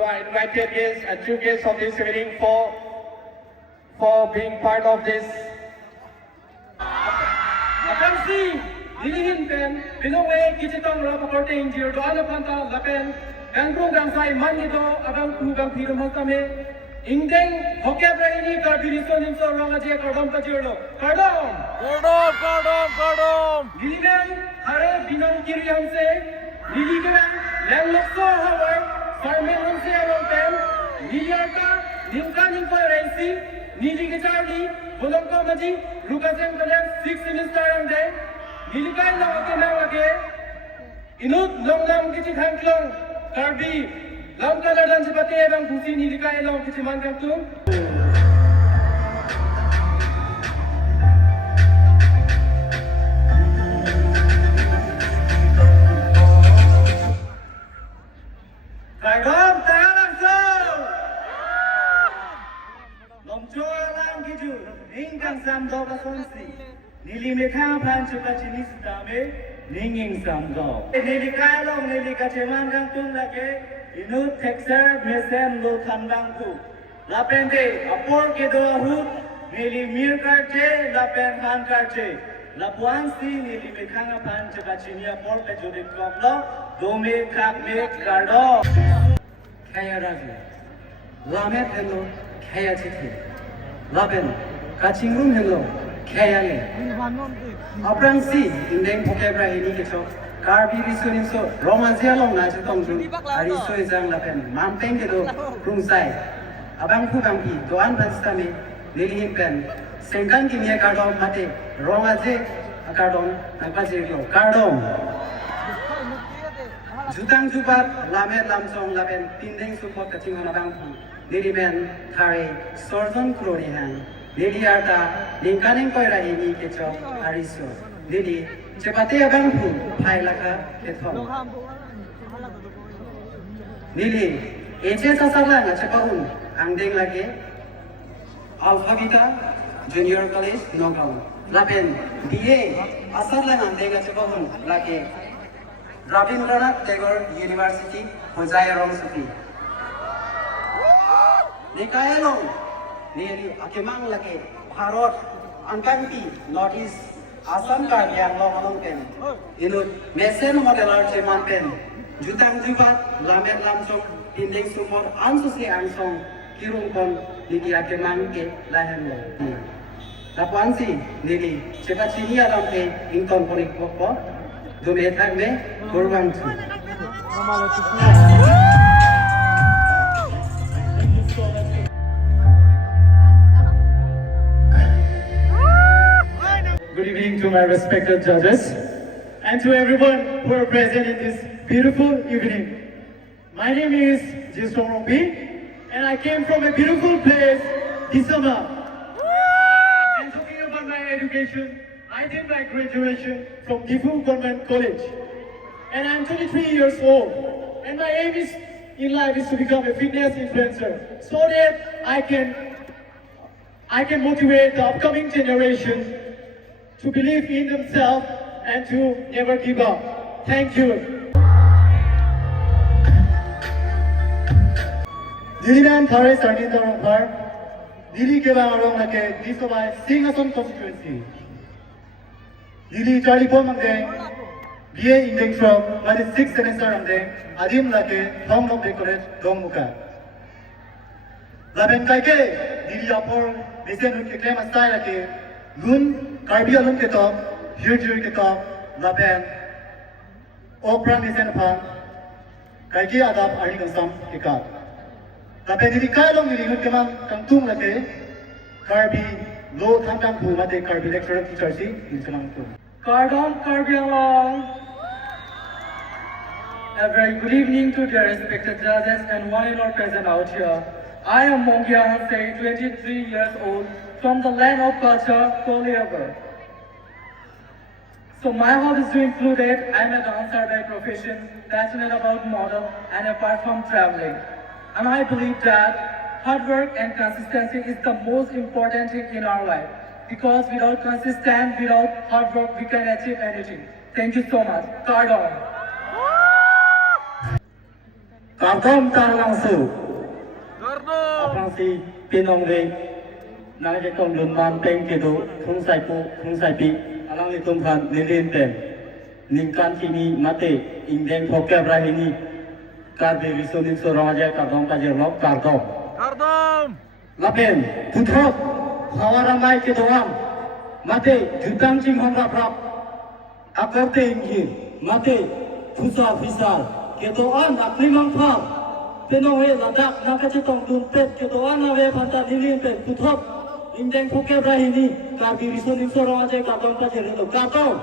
to our invited guests and true guests of this evening for being part of this. Akansi, dilihin pen, pinaway kititong rapaporting jir doan panta lapen, gangkung gangsai manito abang kugang pirumang kami, ingdeng hokebra ini karbirisyon inso Raje Kachepate jirlo, kardom. Dilihan hare binong kiri hamse, dilihan lenglokso hawar, farmen hamse along pen, diliharta nimka resi, Nili Gachardi, Bolongko Maji, Lukasen Kalem, 6 semester ang day, Nilikai Lake, Inut Longnam Kichi Hanklong, Karbi, Lamka Raje Kachepate ebang Busi Nilikai Long Kichi Mankangtung. Kardom Taralangso! Lomcholang Giju, Ingkang Samdo Basonsi, Nilimeka Panchuka Chinis Dame, Ninging Samdo. Nilikalong Nilikacheman Gangtung Lake, Inut Texer, Mesem Lo Tanbangku. Lapende, Apor Kedo Ahut, Nilimir Karche, Lapen Han Karche. Lapuansi, Nilimekanga Panchuka Chinia Porta Judit Koplo, Dome Kakme Kardo. Kaya Raje, Lamet Hello. Kaya Chiti, Laben, Kachingrum Hello, Kaya Le. Aprang Si, Indeng Pokebra Hini Kicho, Karbi Risunin So, Romazia Long Najatong Jun, Ariso Izang Lapen, Mampeng Kedo, Rumsai, Abang Kugampi, Doan Pastame, Lili Himpen, Sengkan Kimia Kardom Mate, Romaze, Akardom, Nakajiro, Kardom. Jutang Jubat, Lamet Lamsong Lapen, Tindeng Support Kachingon Abangpu. Dili men thare sorjon kronihan Dili arta lingkaning koira ini kecho ariso Dili Kachepate abang hu phai laka kethong Dili eche sasarla ngachepahun angdeng lage Alpha Vita Junior College Nogau Lapen BA asarla angdeng ngachepahun lage Rabindranath Tagore University Hojai Rong Sufi Nikayalong, Nili Akimang Lake, Harot, Angkanpi, Northeast, Assam Karbiang Long Along Pen, Inut, Mesen Modelar Cheman Pen, Jutang Jubat, Lamet Lamsong, Tinding Sumor, Ansusi Ansong, Kirung Kon, Nili Akimang Ke, Lahenlo. Tapuansi, Nili, Chepachini Alampe, Ington Porik Popo, Dumetagme, Kurwang Tu. Good evening to my respected judges and to everyone who are present in this beautiful evening. My name is Jisong and I came from a beautiful place, Pinsomar. And talking about my education, I did my graduation from Gifu Government College. And I'm 23 years old. And my aim is in life is to become a fitness influencer so that I can motivate the upcoming generation to believe in themselves and to never give up. Thank you. Dilihan Thare Sarnindar Par, Dili Kebangarong Lake, Disobai, Singason constituency. Dili Charlie Mangdeng, BA Indeng from 6th semester Amdeng, Adim Lake, Longlong College, Longmuka. Laben Kaike, Dili Apor, Mesen Klema Style Lake, Gun, Karbi alum ke top, Hirjur ke top, Lapen, Oprang Mesen Pang, Kaike Adap Arni Gansam ke kap. Lapen Dili Kailong Niligut Kemang Kangtung Lake, Karbi, Lo Tangkang Pu Mate Karbi Lecturer Teacher Si, Insamang Tu. Kardom Karbi along. A very good evening to dear respected judges and one and all present out here. I am Mongya Hansei, 23 years old, from the land of culture, Koleagar. So my hobbies do included, I am a dancer by profession, passionate about model, and apart from traveling. And I believe that hard work and consistency is the most important thing in our life. Because without hard work, we can achieve anything. Thank you so much. Card on. Kardom Taralangso. Apang si Pinong Ring. Nang jekong lunman peng kedo khung sai pi alang litum khan nilin tem ningkan kini mate ingdeng phokep rahini karbe risonin so raje kardom kajerlok kardom lapen puthok hawara mai kedoam mate jutang ching honga prap akorte ingi mate phusa fisar kedoan aklimang phap tenong he ladak nakachitong dun pet kedoan ave phanta nilin pet puthok Indeng Phuket Rahini, Karbi Risonim Soroje Kardom Kajerelo Kardom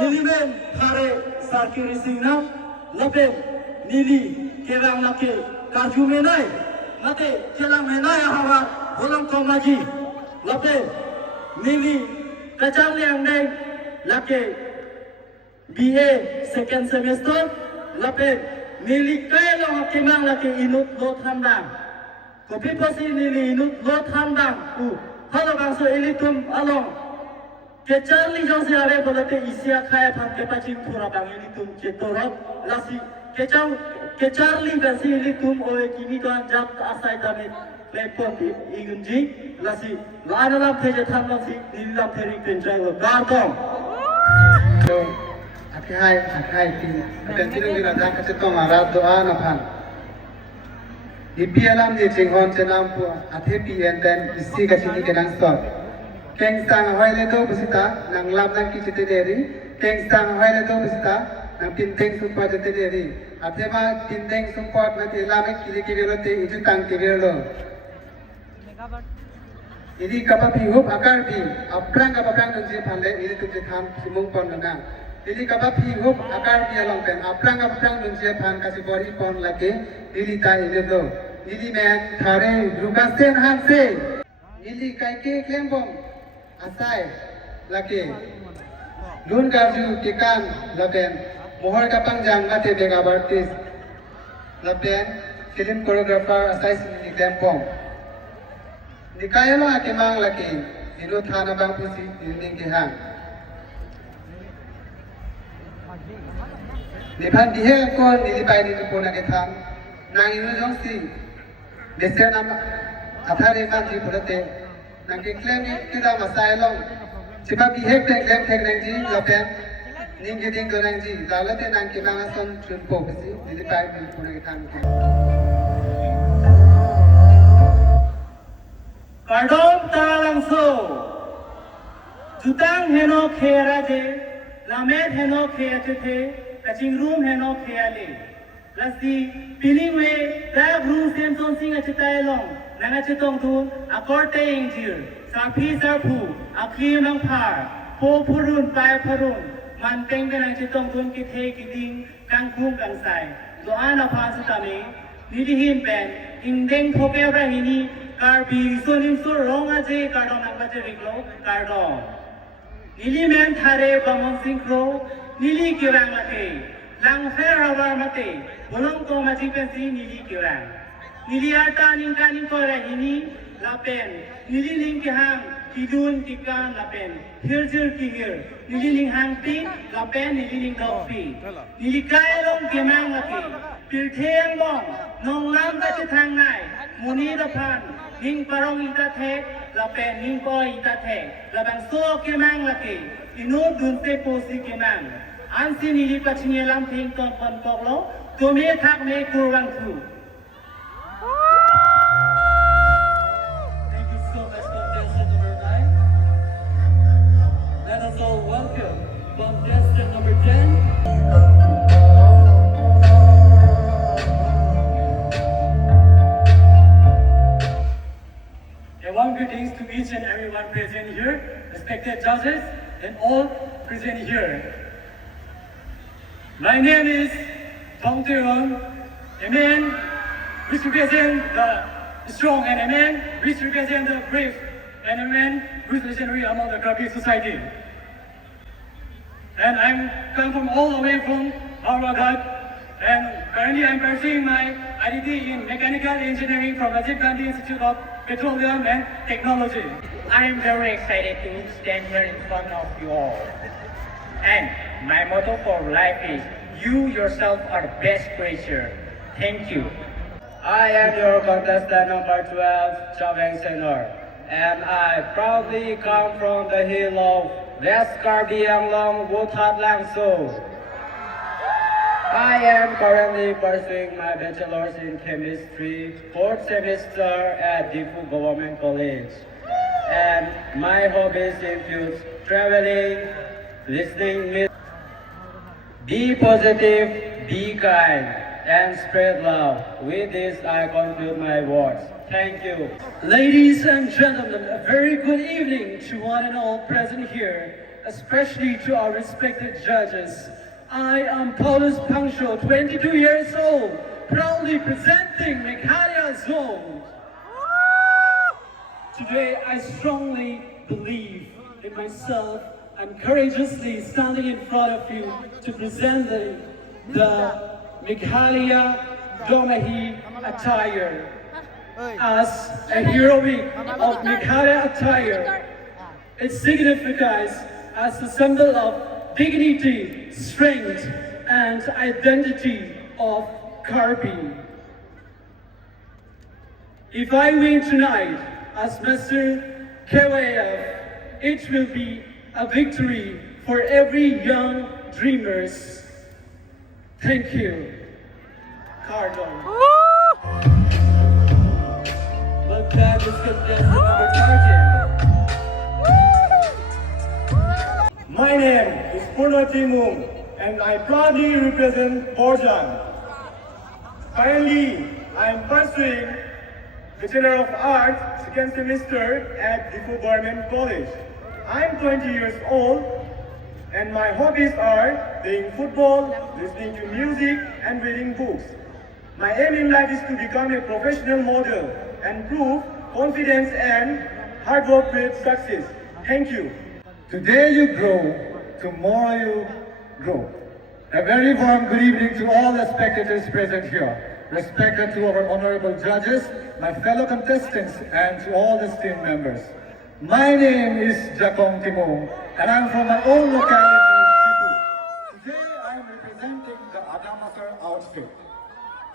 Nilimen Thare Sarki Risingna Lapem Nili Kerang Lake Karju Menai Mate Kelang Menai Hawa Holang Komaji Lapem Nili Kachang Liang Deng Lake BA second semester Lapem Nili Kaya Long Kemang Lake Inut Lot Hamdang Kopi pasi nili inut lot handang halo bangso ilitum along kecang li jong siare bolate isia kaya pan kepacing pura bang ilitum ketorot lasi kecang li basi ilitum oe kimi tuan jap asai damit lepon igunji lasi lana lam teje tham lasi nilam teri penjai lo gardong akhai tin akan tinung dina dak kacetong arat doa na phan Ipialam di Jinghon Chenampu, Athepi and then Isi Gachini Kenang Stop. Keng Sang Hoyleto Busita, Nang Lam Nang Kichiteri, Keng Sang Hoyleto Busita, Nang Pinteng Support Teri, Athema Pinteng Support Mati Lamek Kilikivilote, Ijutang Kivirlo. Idi Kapapi Hoop Akarbi, Aprang Kapang Nunji Pande, Idi Tujitam, Simung Pondana. Dili kapapi hoop akar dia longpen aprang nunjia pan kasih bori pon lagi dili ta ilelo dili men thare rukasen hanse dili kaike klembom asai lagi lun garju kikan lapen mohor kapang jang mate bega artis lapen film choreographer asai sini klembom nikayalo akemang lagi inu thana bang pusi dinding kehang Nipan dihel kon nilipai ni puna ketang nang inu jongsi desen am athare manji purate nang ke claim kita masai long cipa bihek teng claim teng nang ji lapen ning geding do nang ji dalate nang ke bang son chun po bisi nilipai ni puna ketang Kardom Taralangso Jutang Heno Kheraje Lamed Heno Khechete Kaching room heno khayale lasi pilingwe da room sem son sing achitai long nanga chitong tu akorte injir sarpi sarpu akhi mang phar po phurun pai phurun man teng nang chitong tun ki the ki ding kang khum kang sai doa na pha sutame nidihim pen indeng phoke ra hini karbi sonim so ronga je kardon nang baje riglo kardon nili men thare bamon singkro Nili kirang lake, lang fair hawa mate, bolong ko majipensi nili kirang. Nili ata ningka ningko rahini lapen, nili ning kihang kidun kikan lapen, hirjir kihir, nili ning hang pi lapen nili ning dog pi. Nili kaya long kimang lake, piltheng bong, nong lam kachetang nai, muni dapan, ning parong ita thek, lapen ning ko ita thek, labang so kimang lake, inu dunte posi kimang. Ansi nili kachinye lam ting ton kon poklo, kome thak me kurang tu. Thank you so much, contestant number 9. Let us all welcome contestant number 10. A warm greetings to each and everyone present here, respected judges, and all present here. My name is Tong Terang, a man which represents the strong and a man which represents the brave and a man who is legendary among the Karbi society. And I'm come from all the way from Aurangabad, and currently I'm pursuing my IDT in Mechanical Engineering from Rajiv Gandhi Institute of Petroleum and Technology. I am very excited to stand here in front of you all. And my motto for life is, you yourself are the best creature. Thank you. I am your contestant number 12, Chaveng Senor, and I proudly come from the hill of West Karbi Anglong, Taralangso. I am currently pursuing my bachelor's in chemistry, 4th semester at Dili Government College. And my hobbies include traveling, listening music. Be positive, be kind, and spread love. With this, I conclude my words. Thank you. Ladies and gentlemen, a very good evening to one and all present here, especially to our respected judges. I am Paulus Pangsho, 22 years old, proudly presenting Meghalaya Zone. Today, I strongly believe in myself and courageously standing in front of you to present the Meghalaya Domahi attire. As a heroic of Meghalaya attire, it signifies as a symbol of dignity, strength, and identity of Karbi. If I win tonight as Mr. KYF, it will be a victory for every young dreamers. Thank you. Cardon. But that is contestant number 13. My name is Purna Timung, and I proudly represent Borjan. Currently, I am pursuing Bachelor of Arts, 2nd semester at Dili Government College. I am 20 years old, and my hobbies are playing football, listening to music, and reading books. My aim in life is to become a professional model and prove confidence and hard work with success. Thank you. Today you grow, tomorrow you grow. A very warm good evening to all the spectators present here. Respected to our honorable judges, my fellow contestants, and to all the team members. My name is Jakong Timong, and I'm from my own locality, Dili. Today I'm representing the Adamasar outfit.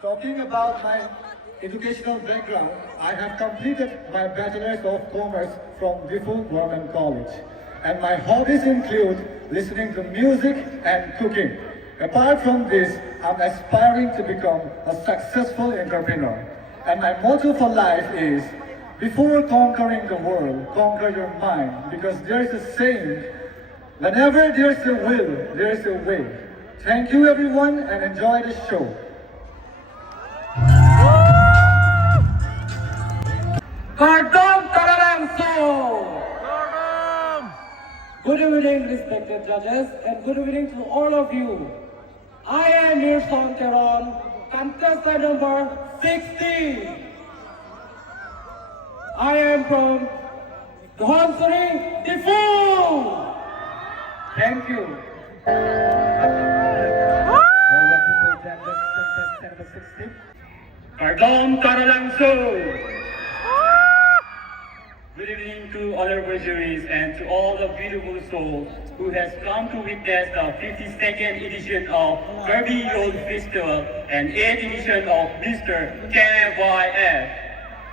Talking about my educational background, I have completed my Bachelor's of Commerce from Dili Government College. And my hobbies include listening to music and cooking. Apart from this, I'm aspiring to become a successful entrepreneur. And my motto for life is, before conquering the world, conquer your mind. Because there's a saying, whenever there's a will, there's a way. Thank you everyone and enjoy the show. Taralangso. Good evening, respected judges, and good evening to all of you. I am your son Terang, contestant number 16. I am from Dili. Thank you. Pardon, Taralangso. Good evening to honorable juries and to all the beautiful souls who has come to witness the 52nd edition of Karbi Youth Festival and 8th edition of Mr. KYF.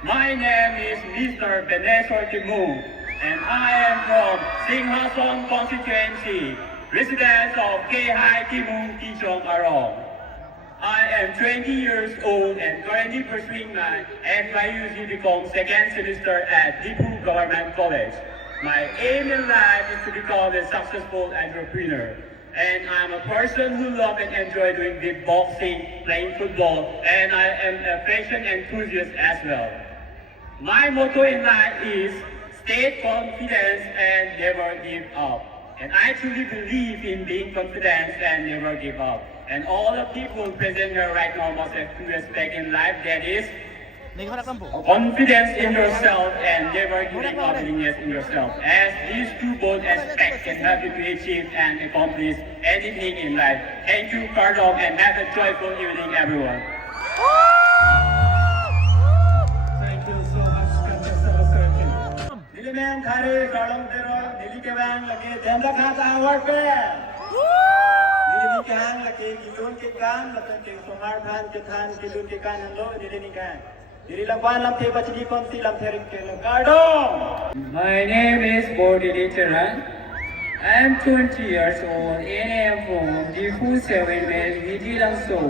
My name is Mr. Benesor Timung, and I am from Singhason constituency, resident of K.I. Timung Tichong Arong. I am 20 years old and currently pursuing my FYUG to become 2nd semester at Dili Government College. My aim in life is to become a successful entrepreneur. And I'm a person who loves and enjoys doing beatboxing, playing football, and I am a fashion enthusiast as well. My motto in life is stay confident and never give up. And I truly believe in being confident and never give up. And all the people present here right now must have two aspects in life, that is confidence in yourself and never giving up willingness in yourself. As these two both aspects can help you to achieve and accomplish anything in life. Thank you, Cardom, and have a joyful evening, everyone. Thank you so much, contestant number 13. Dili men thare Taralangso Dili ke bang lage janda khata award pe. Dili kang laki gilun ke kan latan ke somar phan ke than gilun ke kan lo ni kan diri langwan lam the bachdi kon si lam thering ke kardong. My name is Dili Terang. I am 20 years old and I am from the 47th Taralangso.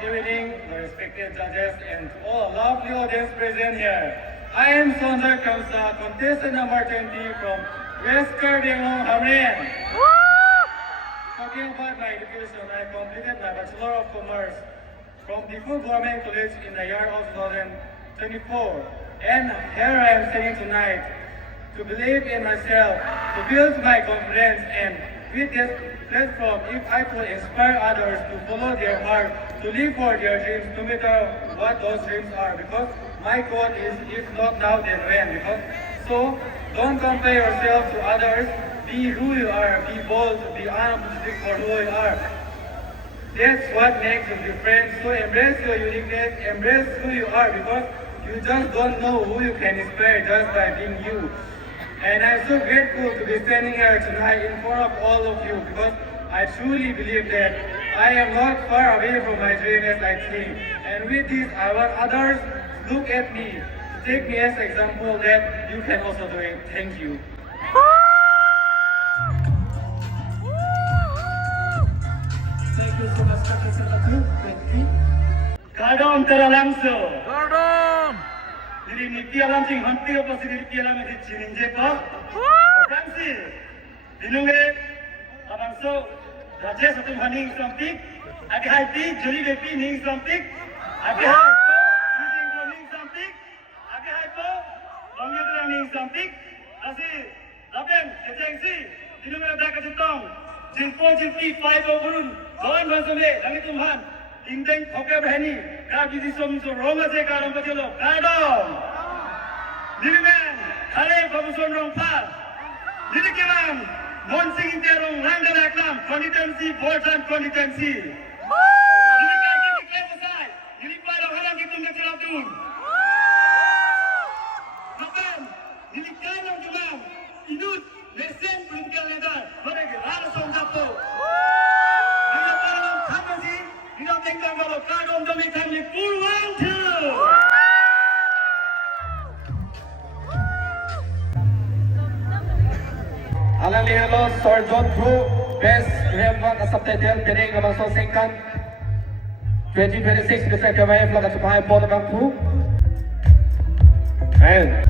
Good evening, respected judges and all lovely audience present here. I am Sondar Kamsa, contestant number 20 from West Karbi, Hamren. Talking about my education, I completed my Bachelor of Commerce from the Full Government College in the year of 2024. And here I am standing tonight to believe in myself, to build my confidence, and with this platform, if I could inspire others to follow their heart, to live for their dreams, no matter what those dreams are, because my quote is, if not now, then when, so don't compare yourself to others, be who you are, be bold, be unapologetic for who you are. That's what makes you different, so embrace your uniqueness, embrace who you are, because you just don't know who you can inspire just by being you. And I'm so grateful to be standing here tonight in front of all of you, because I truly believe that I am not far away from my dream as I think. And with this, I want others to look at me, to take me as an example that you can also do it. Thank you. Thank you so much, Kachepate 52nd Taralangso. Dili ni pialam sing hanti apa sih dili pialam itu cinin jepa. Bukan sih. Dinunge Taralangso Raje satu haning sampik. Agi hati juri bepi ning sampik. Agi hati using ning sampik. Agi hati Longmindar ning sampik. Asih lapen kecengsi. Dinunge ada kacetong. Jilpo jilpi five overun. Kawan basule langit Tuhan. Indeng hoke berani. Karbi di somso Roma je karam bajelo. Kadom. Diliman. Hale babuson rong pa. Dilikiram. Monsing interong langgan aklam. Konditansi boltan konditansi. Dilikai kita klaim besar. Dilipai lo halang kita ngecilap dun. Kapan? Dilikai lo jumam. Inut. Lesen belum kalendar. Mereka harus somjapo. Alang Lihalo, Sergeant Crew, Best Revan Asaptetel, Terang, Ramanso Sengkan, 2026, Mr. KYF, Kachepate 52nd. And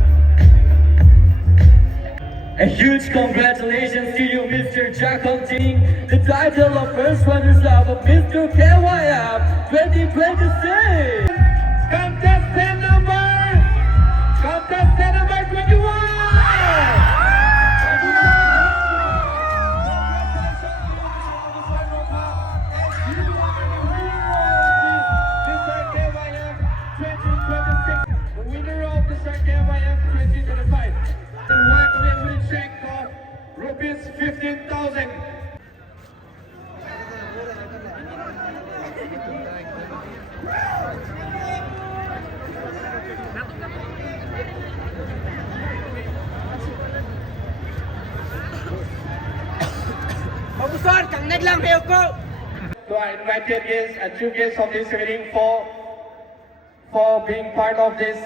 A huge congratulations to you, Mr. Jack holding the title of First Runners-Up of Mr. KYF 2026. Contestant number 21. The winner of the KYF 2025. And walk away with a check of rupees 15,000. So I invited guests and two guests of this evening for being part of this.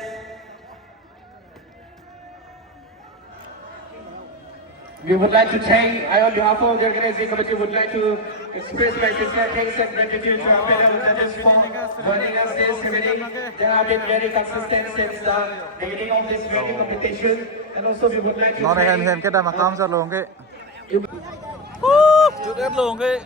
We would like to thank, I on behalf of the organizing committee would like to express my sincere thanks and gratitude to our panel judges for joining us this evening. They have been very consistent since the beginning of this very competition, and also we would like to Nói thank... cái đàm mặc cam ra luôn cái chút ít luôn cái